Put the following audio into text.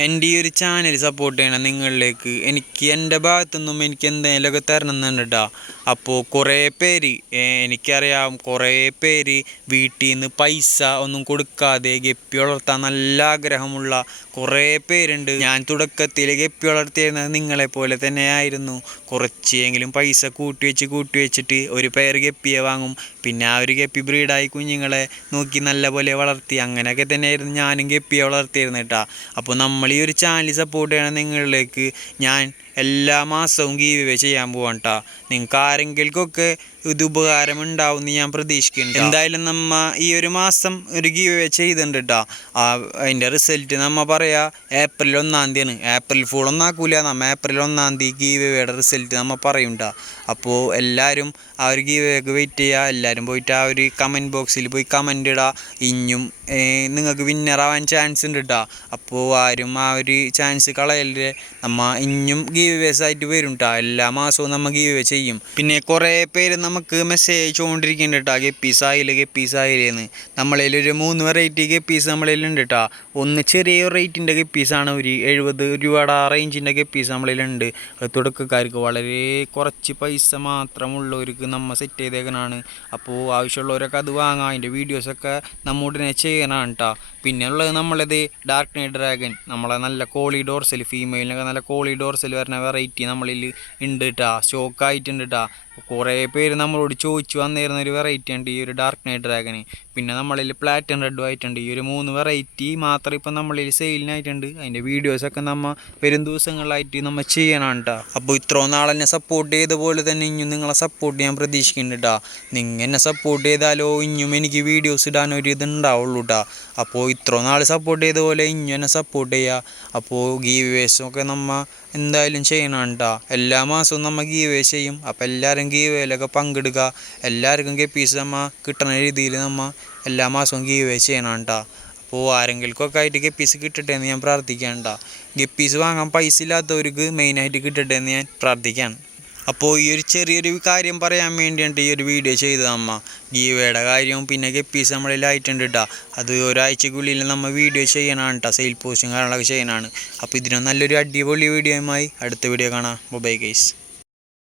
എന്റെ ഈ ഒരു ചാനൽ സപ്പോർട്ട് ചെയ്യണം നിങ്ങളിലേക്ക് എനിക്ക് എന്റെ ഭാഗത്തുനിന്നും എനിക്ക് എന്തെങ്കിലുമൊക്കെ തരണം എന്നുണ്ട് കേട്ടോ അപ്പോൾ കുറേ പേര് എനിക്കറിയാം കുറേ പേര് വീട്ടിൽ നിന്ന് പൈസ ഒന്നും കൊടുക്കാതെ ഗപ്പി വളർത്താൻ നല്ല ആഗ്രഹമുള്ള കുറേ പേരുണ്ട്. ഞാൻ തുടക്കത്തിൽ ഗപ്പി വളർത്തിയിരുന്നത് നിങ്ങളെ പോലെ തന്നെ ആയിരുന്നു. കുറച്ചെങ്കിലും പൈസ കൂട്ടി വെച്ച് കൂട്ടി വെച്ചിട്ട് ഒരു പേർ ഗപ്പിയെ വാങ്ങും. പിന്നെ ആ ഒരു ഗപ്പി ബ്രീഡായി കുഞ്ഞുങ്ങളെ നോക്കി നല്ല പോലെ വളർത്തി അങ്ങനെയൊക്കെ തന്നെയായിരുന്നു ഞാനും ഗപ്പിയെ വളർത്തിയിരുന്നു കേട്ടോ അപ്പോൾ നമ്മൾ ഈ ഒരു ചാനൽ സപ്പോർട്ട് ചെയ്യണം നിങ്ങളിലേക്ക് ഞാൻ എല്ലാ മാസവും ഗീവ് ചെയ്യാൻ പോവാണ് കേട്ടോ നിങ്ങൾക്ക് ആരെങ്കിൽക്കൊക്കെ ഇത് ഉണ്ടാവും ഞാൻ പ്രതീക്ഷിക്കുന്നുണ്ട് എന്തായാലും നമ്മ ഈ ഒരു മാസം ഒരു ഗീവ് അവേ ചെയ്തിട്ടുണ്ട് കേട്ടോ ആ അതിന്റെ റിസൾട്ട് നമ്മ പറയാ ഏപ്രിൽ ഒന്നാം തീയതിയാണ്. ഏപ്രിൽ ഫുൾ ഒന്നാക്കൂല. നമ്മ ഏപ്രിൽ ഒന്നാം തീയതി ഗീവ് അവേയുടെ റിസൾട്ട് നമ്മ പറയും ട്ടോ. അപ്പോൾ എല്ലാവരും ആ ഒരു ഗീവ് വേക്ക് വെയിറ്റ് ചെയ്യുക എല്ലാവരും പോയിട്ട് ആ ഒരു കമന്റ് ബോക്സിൽ പോയി കമന്റ് ഇടുക ഇനിയും നിങ്ങൾക്ക് വിന്നർ ആവാൻ ചാൻസ് ഉണ്ട് കേട്ടോ അപ്പോൾ ആരും ആ ഒരു ചാൻസ് കളയല്ലേ. നമ്മ ഇനിയും ഗീവ് അവേസ് ആയിട്ട് വരും കേട്ടോ എല്ലാ മാസവും നമ്മൾ ഗീവ് വേ ചെയ്യും. പിന്നെ കുറേ പേര് നമുക്ക് മെസ്സേജ് അയച്ചുകൊണ്ടിരിക്കുന്നുണ്ട് കേട്ടോ ഗപ്പീസ് ആയില്ല ഗപ്പീസ് ആയില്ലെന്ന്. നമ്മളതിൽ ഒരു മൂന്ന് വെറൈറ്റി ഗപ്പീസ് നമ്മളിൽ ഉണ്ട് കേട്ടോ ഒന്ന് ചെറിയ റേറ്റിന്റെ ഗപ്പീസാണ് ഒരു എഴുപത് രൂപയുടെ ആ റേഞ്ചിന്റെ ഗപ്പീസ് നമ്മളതിലുണ്ട് അത് തുടക്കക്കാർക്ക് വളരെ കുറച്ച് പൈസ മാത്രമുള്ളവർക്ക് നമ്മൾ സെറ്റ് ചെയ്തേക്കണാണ്. അപ്പോൾ ആവശ്യമുള്ളവരൊക്കെ അത് വാങ്ങാം. അതിന്റെ വീഡിയോസൊക്കെ നമ്മൾ ഉടനെ ചെയ്യണമാണ് കേട്ടോ പിന്നെ ഉള്ളത് നമ്മളത് ഡാർക്ക് നൈറ്റ് ഡ്രാഗൺ നമ്മളെ നല്ല കോളി ഡോർസൽ ഫീമെയിലിനൊക്കെ നല്ല കോളി ഡോർസൽ വരുന്ന വെറൈറ്റി നമ്മളിൽ ഉണ്ട് കേട്ടോ സ്റ്റോക്ക് ആയിട്ടുണ്ട് കേട്ടോ കുറേ പേര് നമ്മളോട് ചോദിച്ചു വന്നിരുന്ന ഒരു വെറൈറ്റി ഉണ്ട് ഈ ഒരു ഡാർക്ക് നൈറ്റ് ഡ്രാഗന് പിന്നെ നമ്മളിൽ പ്ലാറ്റൻ റെഡും ആയിട്ടുണ്ട്. ഈ ഒരു മൂന്ന് വെറൈറ്റി മാത്രം ഇപ്പം നമ്മളിൽ സെയിലിനായിട്ടുണ്ട് അതിന്റെ വീഡിയോസൊക്കെ നമ്മൾ വരും ദിവസങ്ങളിലായിട്ട് നമ്മൾ ചെയ്യണം കേട്ടോ അപ്പോൾ ഇത്രയും നാളെന്നെ സപ്പോർട്ട് ചെയ്ത പോലെ തന്നെ ഇനിയും നിങ്ങളെ സപ്പോർട്ട് ഞാൻ പ്രതീക്ഷിക്കുന്നുണ്ട് കേട്ടോ നിങ്ങൾ എന്നെ സപ്പോർട്ട് ചെയ്താലോ ഇനിയും എനിക്ക് വീഡിയോസ് ഇടാൻ ഒരു ഇത് ഉണ്ടാവുള്ളൂ കേട്ടോ അപ്പോൾ ഇത്രയും നാൾ സപ്പോർട്ട് ചെയ്ത പോലെ ഇനിയും എന്നെ സപ്പോർട്ട് ചെയ്യുക അപ്പോൾ ഗീവേഴ്സും ഒക്കെ നമ്മൾ എന്തായാലും ചെയ്യണം കേട്ടോ എല്ലാ മാസവും നമ്മൾ ഗീവേഴ്സ് ചെയ്യും. അപ്പോൾ എല്ലാവരും ഗീവേയിലൊക്കെ പങ്കെടുക്കുക എല്ലാവർക്കും കെ പി സി നമ്മ കിട്ടുന്ന രീതിയിൽ നമ്മ എല്ലാ മാസവും ഗീവേ ചെയ്യണം കേട്ടോ അപ്പോൾ ആരെങ്കിലുമൊക്കെ ആയിട്ട് ഗപ്പീസ് കിട്ടട്ടെ എന്ന് ഞാൻ പ്രാർത്ഥിക്കാം കേട്ടോ ഗപ്പീസ് വാങ്ങാൻ പൈസ ഇല്ലാത്തവർക്ക് മെയിനായിട്ട് കിട്ടട്ടെ എന്ന് ഞാൻ പ്രാർത്ഥിക്കുകയാണ് അപ്പോൾ ഈ ഒരു ചെറിയൊരു കാര്യം പറയാൻ വേണ്ടിയിട്ട് ഈ ഒരു വീഡിയോ ചെയ്തത് അമ്മ. ഗീവയുടെ കാര്യവും പിന്നെ ഗപ്പീസ് നമ്മളിലായിട്ടുണ്ട് കേട്ടോ അത് ഒരാഴ്ചക്കുള്ളിൽ നമ്മൾ വീഡിയോ ചെയ്യണമാണ് കേട്ടോ സെയിൽ പോസ്റ്റും കാര്യങ്ങളൊക്കെ ചെയ്യണമാണ് അപ്പോൾ ഇതിനും നല്ലൊരു അടിപൊളി വീഡിയോയുമായി അടുത്ത വീഡിയോ കാണാം. Bye guys